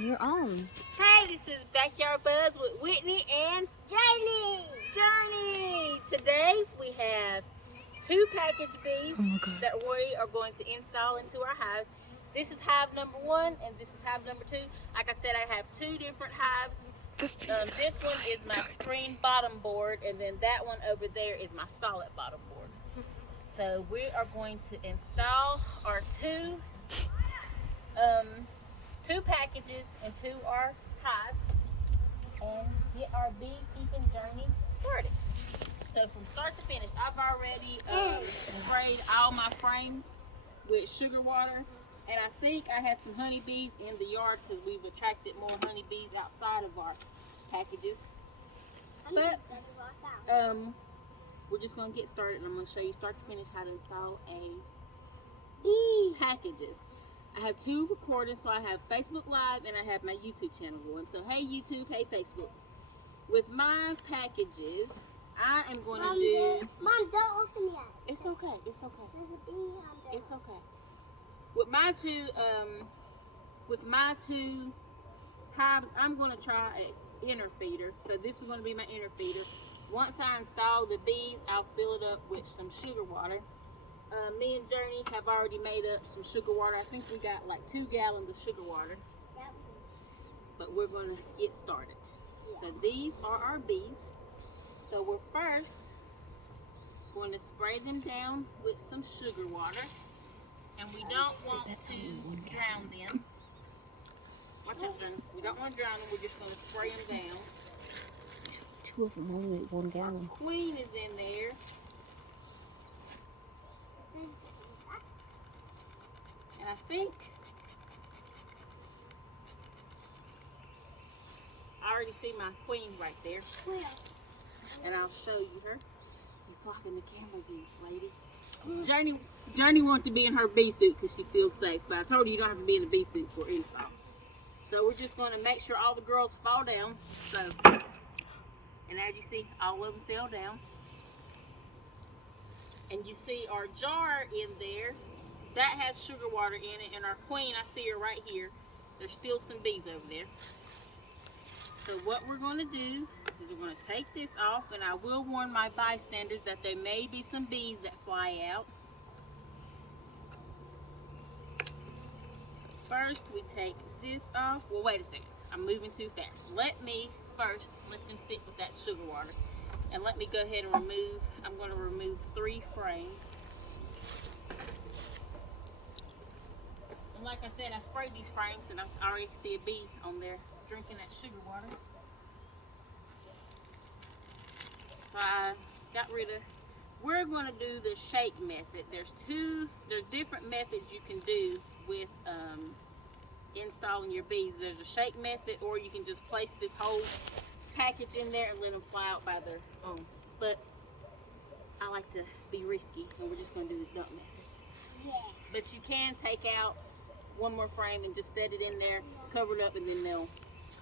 You're on. Hey, this is Backyard Buzz with Whitney and Journi. Journey. Today we have 2 package bees that we are going to install into our hives. This is hive number 1 and this is hive number 2. Like I said, I have 2 different hives. This one is my screen bottom board, and then that one over there is my solid bottom board. So we are going to install our two packages into our hives and get our beekeeping journey started. So from start to finish, I've already sprayed all my frames with sugar water, and I think I had some honeybees in the yard because we've attracted more honeybees outside of our packages. But we're just going to get started, and I'm going to show you start to finish how to install a packages. I have 2 recordings, so I have Facebook Live and I have my YouTube channel going. So hey YouTube, hey Facebook. With my packages, I am going to do... Mom, don't open yet. It's okay, it's okay. There's a bee on there. It's okay. With my two hives, I'm going to try an inner feeder. So this is going to be my inner feeder. Once I install the bees, I'll fill it up with some sugar water. Me and Journey have already made up some sugar water. I think we got like 2 gallons of sugar water. But we're going to get started. So these are our bees. So we're first going to spray them down with some sugar water. And we don't want to drown them. Watch out, Journey. We don't want to drown them. We're just going to spray them down. 2 of them only make 1 gallon. Queen is in there. And I think I already see my queen right there. And I'll show you her. I'm blocking the camera view, lady. Journey wants to be in her bee suit because she feels safe. But I told her you don't have to be in a bee suit for install. So we're just going to make sure all the girls fall down. So, and as you see, all of them fell down. And you see our jar in there. That has sugar water in it, and our queen, I see her right here. There's still some bees over there. So what we're going to do is we're going to take this off, and I will warn my bystanders that there may be some bees that fly out. First, we take this off. Well, wait a second. I'm moving too fast. Let me first let them sit with that sugar water. And let me go ahead and remove, I'm going to remove 3 frames. And like I said, I sprayed these frames and I already see a bee on there drinking that sugar water. So I got rid of, we're going to do the shake method. There's different methods you can do with installing your bees. There's a shake method, or you can just place this whole package in there and let them fly out by their own. But I like to be risky, and we're just going to do the dump method. Yeah. But you can take out 1 more frame and just set it in there, cover it up, and then they'll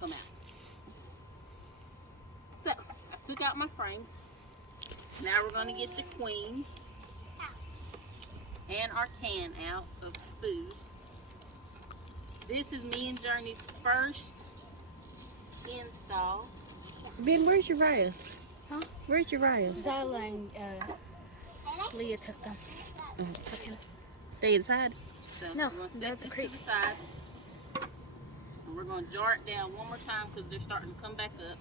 come out. So I took out my frames. Now we're going to get the queen and our can out of food. This is me and Journey's first install. Ben, where's Uriah? Huh? Where's Uriah? Zyla and Leah took them. Took him. They inside? So No, we're going to they're set at the this creek. to the side. And we're going to jar it down 1 more time because they're starting to come back up.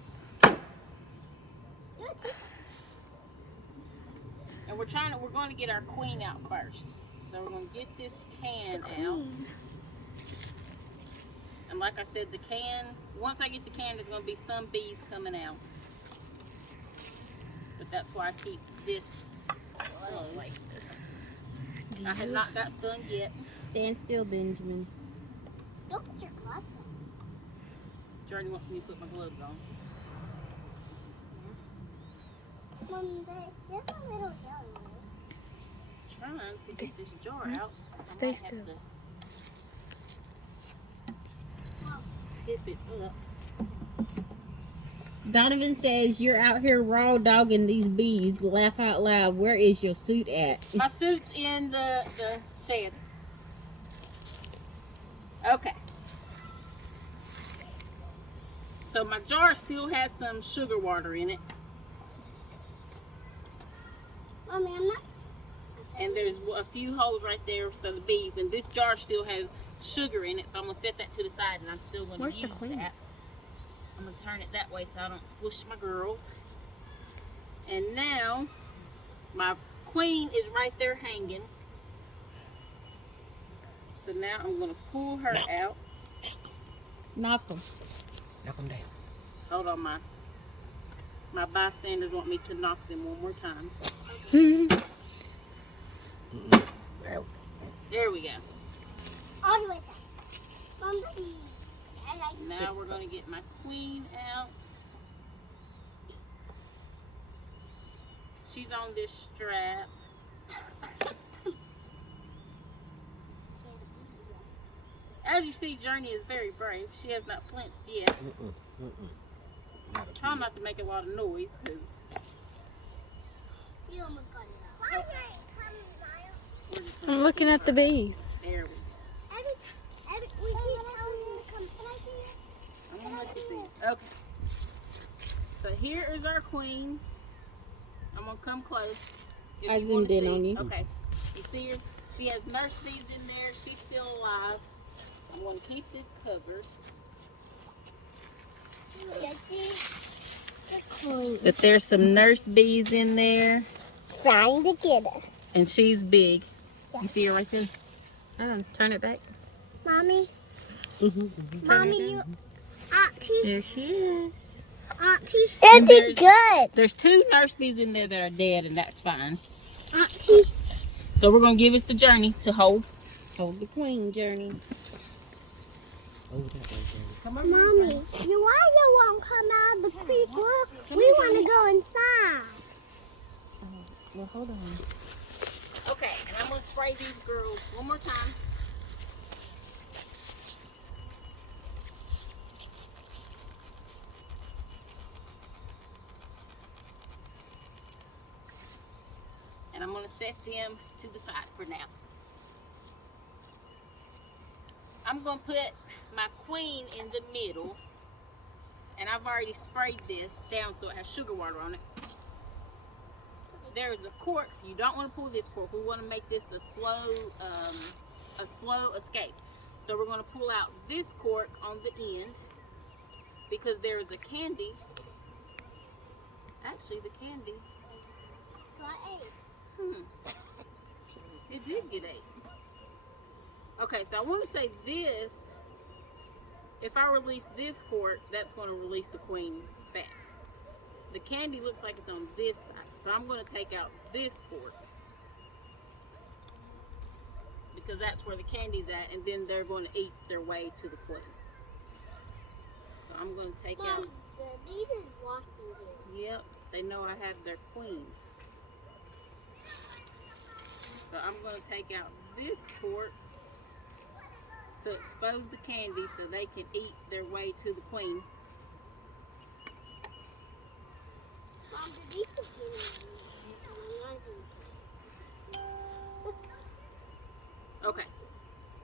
And we're going to get our queen out first. So we're going to get this can out. And like I said, the can, once I get the can, there's going to be some bees coming out. But that's why I keep this Like this. I have not got stung yet. Stand still, Benjamin. Don't put your gloves Journey wants me to put my gloves on. on. Mom, there's a little yellow. Trying to get this jar out. I Stay might have still. to tip it up. Donovan says you're out here raw dogging these bees. Laugh out loud. Where is your suit at? My suit's in the shed. Okay. So my jar still has some sugar water in it. Mommy, I'm not. And there's a few holes right there for the bees. And this jar still has sugar in it. So I'm going to set that to the side and I'm still going to use that. I'm going to turn it that way so I don't squish my girls. And now my queen is right there hanging. So now I'm going to pull her out. Knock them. Knock them down. Hold on, my bystanders want me to knock them one more time. Out. There we go. All the way down. From the bee. I like Now we're going to get my queen out. She's on this strap. As you see, Journi is very brave. She has not flinched yet. Try not to make a lot of noise, because You almost got it out. we're just gonna I'm looking at the keep her. bees. There we go. We keep telling you to come. Can I see it? I'm going to let you see it. Okay. So here is our queen. I'm going to come close. If I you zoomed wanna in see. on you. Okay. You see her? She has nurse bees in there. She's still alive. I'm going to keep this covered. But there's some nurse bees in there. Trying to get her. And she's big. You see her right there? Turn it back. Mommy. Mommy, you. Auntie. There she is. Auntie. And That's good. There's 2 nurse bees in there that are dead, and that's fine. Auntie. So we're going to give us the Journi to hold. Hold the queen, Journey. Oh, that right there. Come on, Mommy, you why you won't come out of the creek? We want to go inside. Well, hold on. Okay, and I'm going to spray these girls one more time. And I'm going to set them to the side for now. I'm going to put my queen in the middle. And I've already sprayed this down so it has sugar water on it. There is a cork. You don't want to pull this cork. We want to make this a slow escape. So we're going to pull out this cork on the end because there is a candy. Actually, the candy. It did get 8. Okay, so I want to say this. If I release this cork, that's going to release the queen fast. The candy looks like it's on this side, so I'm going to take out this cork because that's where the candy's at, and then they're going to eat their way to the queen. So I'm going to take out. The bee is walking here. Yep, they know I have their queen. So I'm going to take out this cork to expose the candy so they can eat their way to the queen. Mom, the bee is getting Okay,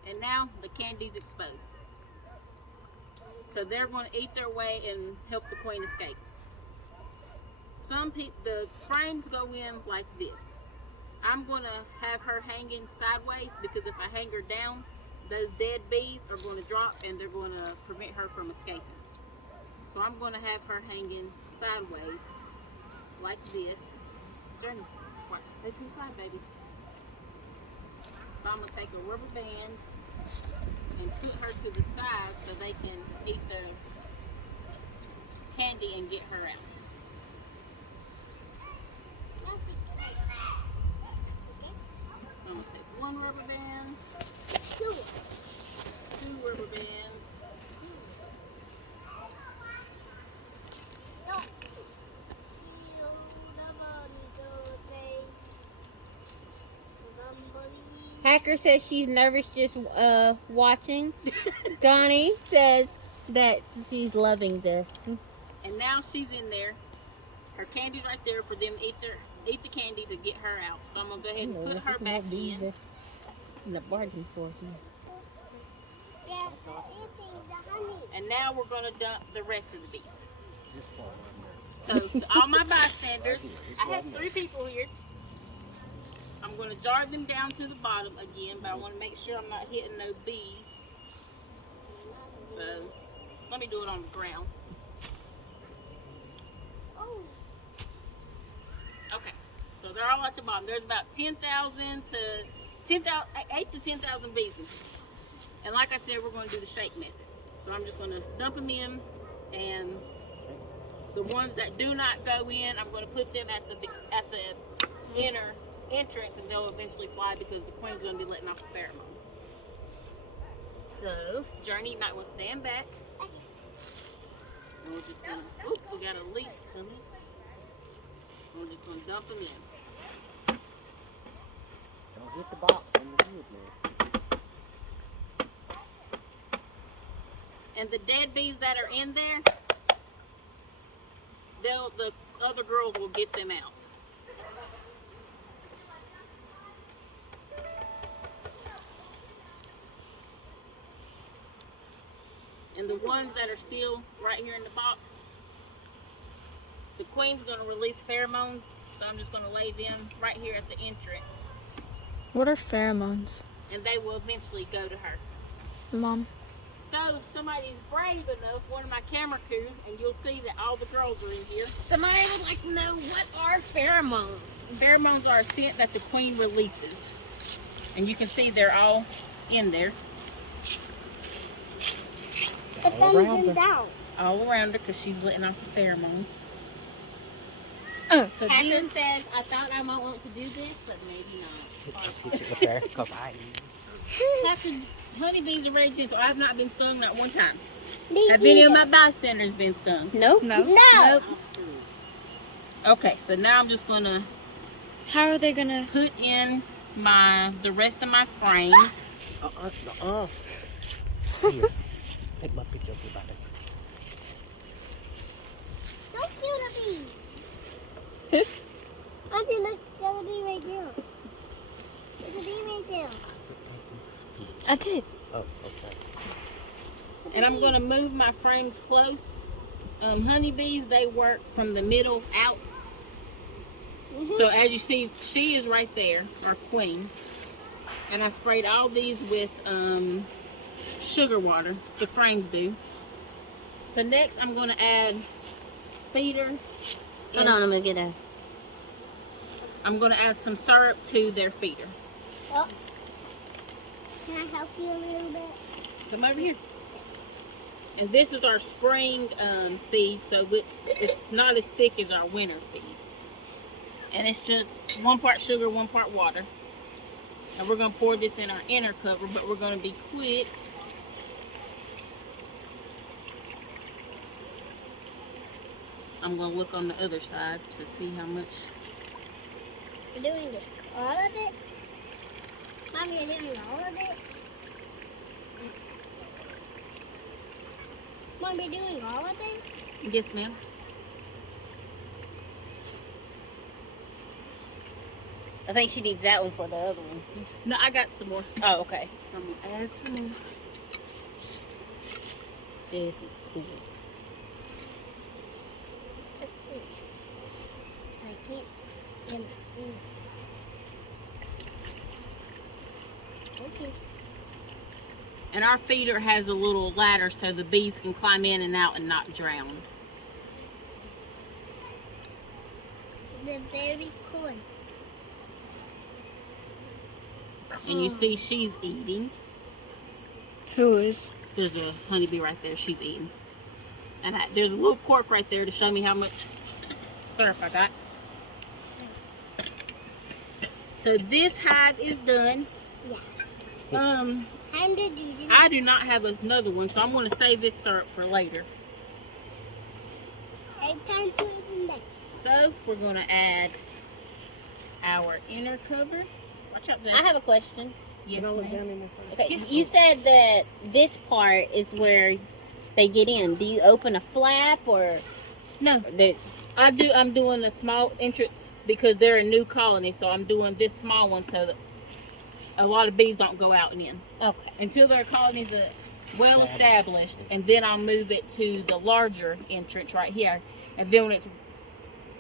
and now the candy's exposed. So they're going to eat their way and help the queen escape. Some people, the frames go in like this. I'm going to have her hanging sideways because if I hang her down, those dead bees are going to drop and they're going to prevent her from escaping. So I'm going to have her hanging sideways like this. Journey, watch, stay to the side, baby. So I'm going to take a rubber band and put her to the side so they can eat their candy and get her out. So I'm going to take 1 rubber band, 2 rubber bands, Hacker says she's nervous just watching. Donnie says that she's loving this. and now she's in there. Her candy's right there for them to eat the candy to get her out. So I'm gonna go ahead and put her back in. The bargain for you. Yeah, anything And now we're going to dump the rest of the bees. This part So to all my bystanders, I have 3 people here. I'm going to jar them down to the bottom again, but I want to make sure I'm not hitting no bees. So let me do it on the ground. Okay, so they're all at the bottom. There's about 8 to 10,000 bees in here. And like I said, we're going to do the shake method. So I'm just going to dump them in, and the ones that do not go in, I'm going to put them at the inner entrance, and they'll eventually fly because the queen's going to be letting off a pheromone. So, Journey, you might want to stand back. And we're just going to, oop, we got a leaf coming. We're just going to dump them in. Don't hit the box in the wood, man. And the dead bees that are in there, the other girls will get them out. And the ones that are still right here in the box, the queen's going to release pheromones, so I'm just going to lay them right here at the entrance. What are pheromones? And they will eventually go to her. Mom. So if somebody's brave enough, one of my camera crew, and you'll see that all the girls are in here. Somebody would like to know, what are pheromones? Pheromones are a scent that the queen releases. And you can see they're all in there. But All then around zoomed her. out. All around her because she's letting off the pheromone. So Hacker these, says, I thought I might want to do this, but maybe not. Hit it with there, 'cause I Hacker, honeybees are very gentle. I have not been stung not one time. Me Have any of either. my bystanders been stung? Nope. No. No. Nope. Okay, so now I'm just gonna How are they gonna? put in the rest of my frames. Here, take my picture of you about it. So cute a bee. Auntie, look, there's a bee right there. There's a bee right there. I did. Oh, okay. And I'm gonna move my frames close. Honeybees, they work from the middle out. So as you see, she is right there, our queen. And I sprayed all these with sugar water, the frames do. So next I'm gonna add feeder. Hold on, I'm gonna get a. I'm gonna add some syrup to their feeder. Oh. Can I help you a little bit? Come over here. And this is our spring feed, so it's not as thick as our winter feed. And it's just 1 part sugar, 1 part water. And we're going to pour this in our inner cover, but we're going to be quick. I'm going to look on the other side to see how much. You're doing it. All of it? Mom, you're doing all of it? Mom, you're doing all of it? Yes, ma'am. I think she needs that one for the other one. No, I got some more. Oh, okay. So I'm going to add some more. This is cool. Let's see. I can't. Okay. And our feeder has a little ladder so the bees can climb in and out and not drown. They're very cool. And you see she's eating. Who is? There's a honeybee right there. She's eating. And there's a little cork right there to show me how much syrup I got. So this hive is done. Yeah. Time to do this. I do not have another one, so I'm going to save this syrup for later. Take time to do that. So we're going to add our inner cover. Watch out there. I have a question. Yes, Can I look ma'am. down in my face? Okay, Yes. you said that this part is where they get in. Do you open a flap or No, they, I'm doing a small entrance because they're a new colony, so I'm doing this small one so that a lot of bees don't go out and in. okay? Until there are colonies of well established, and then I'll move it to the larger entrance right here. And then when it's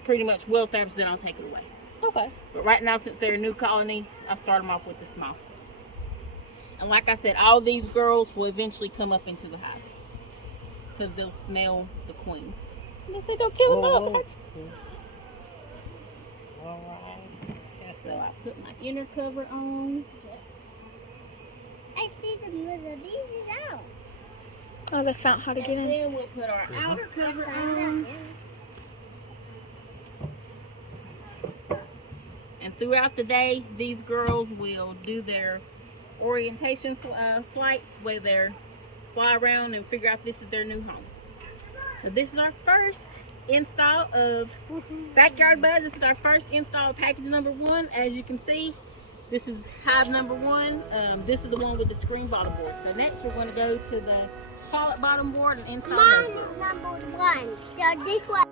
pretty much well established, then I'll take it away. Okay. But right now, since they're a new colony, I start them off with the small. And like I said, all these girls will eventually come up into the hive because they'll smell the queen. And they say don't kill them all. Alright. So I put my inner cover on. I see them with the bees out. Oh, they found how to get And in. then we'll put our outer cover on. And throughout the day, these girls will do their orientation flights where they fly around and figure out this is their new home. So this is our first install of Backyard Buzz. This is our first install of package number 1. As you can see, this is hive number 1. This is the one with the screen bottom board. So next we're going to go to the pallet bottom board and install Mine those. is number 1. So this one.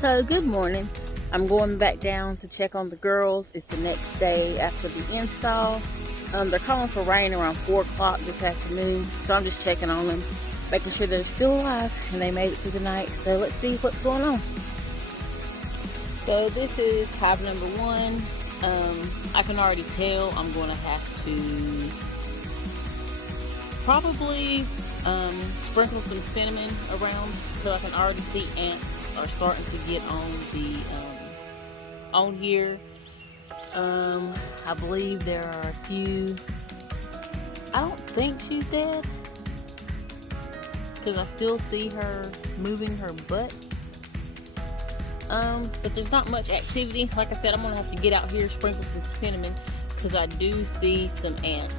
So good morning. I'm going back down to check on the girls. It's the next day after the install. They're calling for rain around 4 o'clock this afternoon, so I'm just checking on them, making sure they're still alive and they made it through the night. So let's see what's going on. So this is hive number 1. I can already tell I'm going to have to probably sprinkle some cinnamon around, so I can already see ants are starting to get on the on here. I believe there are a few. I don't think she's dead because I still see her moving her butt. But there's not much activity. Like I said, I'm gonna have to get out here, sprinkle some cinnamon, because I do see some ants.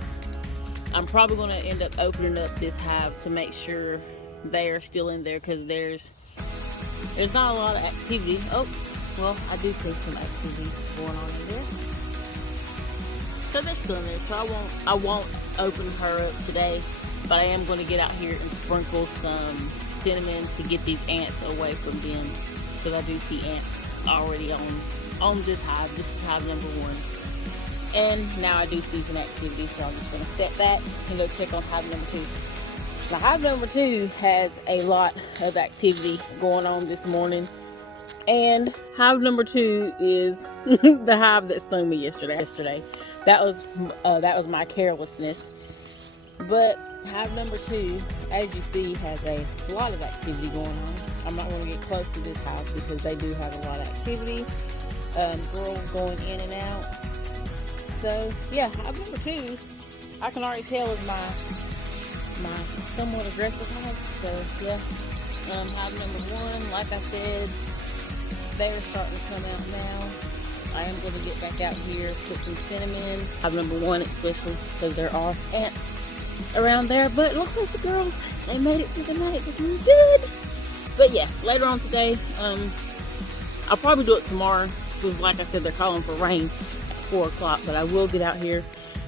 I'm probably gonna end up opening up this hive to make sure they are still in there, because there's not a lot of activity. Oh, well, I do see some activity going on in there. So they're still in there. So I won't open her up today, but I am going to get out here and sprinkle some cinnamon to get these ants away from them, because I do see ants already on this hive. This is hive number 1. And now I do see some activity, so I'm just going to step back and go check on hive number 2. Now, hive number 2 has a lot of activity going on this morning. And hive number 2 is the hive that stung me yesterday. That was my carelessness. But hive number 2, as you see, has a lot of activity going on. I'm not going to get close to this hive because they do have a lot of activity. Girls going in and out. So yeah, hive number 2, I can already tell is my somewhat aggressive hive. So yeah, hive number 1, like I said, they're starting to come out now. I am going to get back out here, put some cinnamon. Hive number 1 especially, because there are ants around there. But it looks like the girls, they made it through the night. They're doing good. But yeah, later on today, I'll probably do it tomorrow, because like I said, they're calling for rain at 4 o'clock. But I will get out here,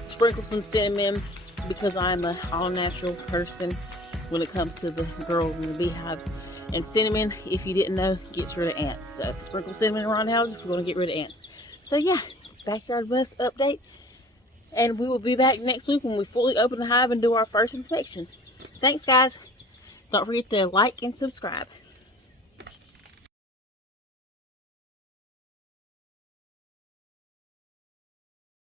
sprinkle some cinnamon, because I'm an all-natural person when it comes to the girls and the beehives. And cinnamon, if you didn't know, gets rid of ants. So sprinkle cinnamon around the house if we're going to get rid of ants. So yeah, Backyard Bus update. And we will be back next week when we fully open the hive and do our first inspection. Thanks, guys. Don't forget to like and subscribe.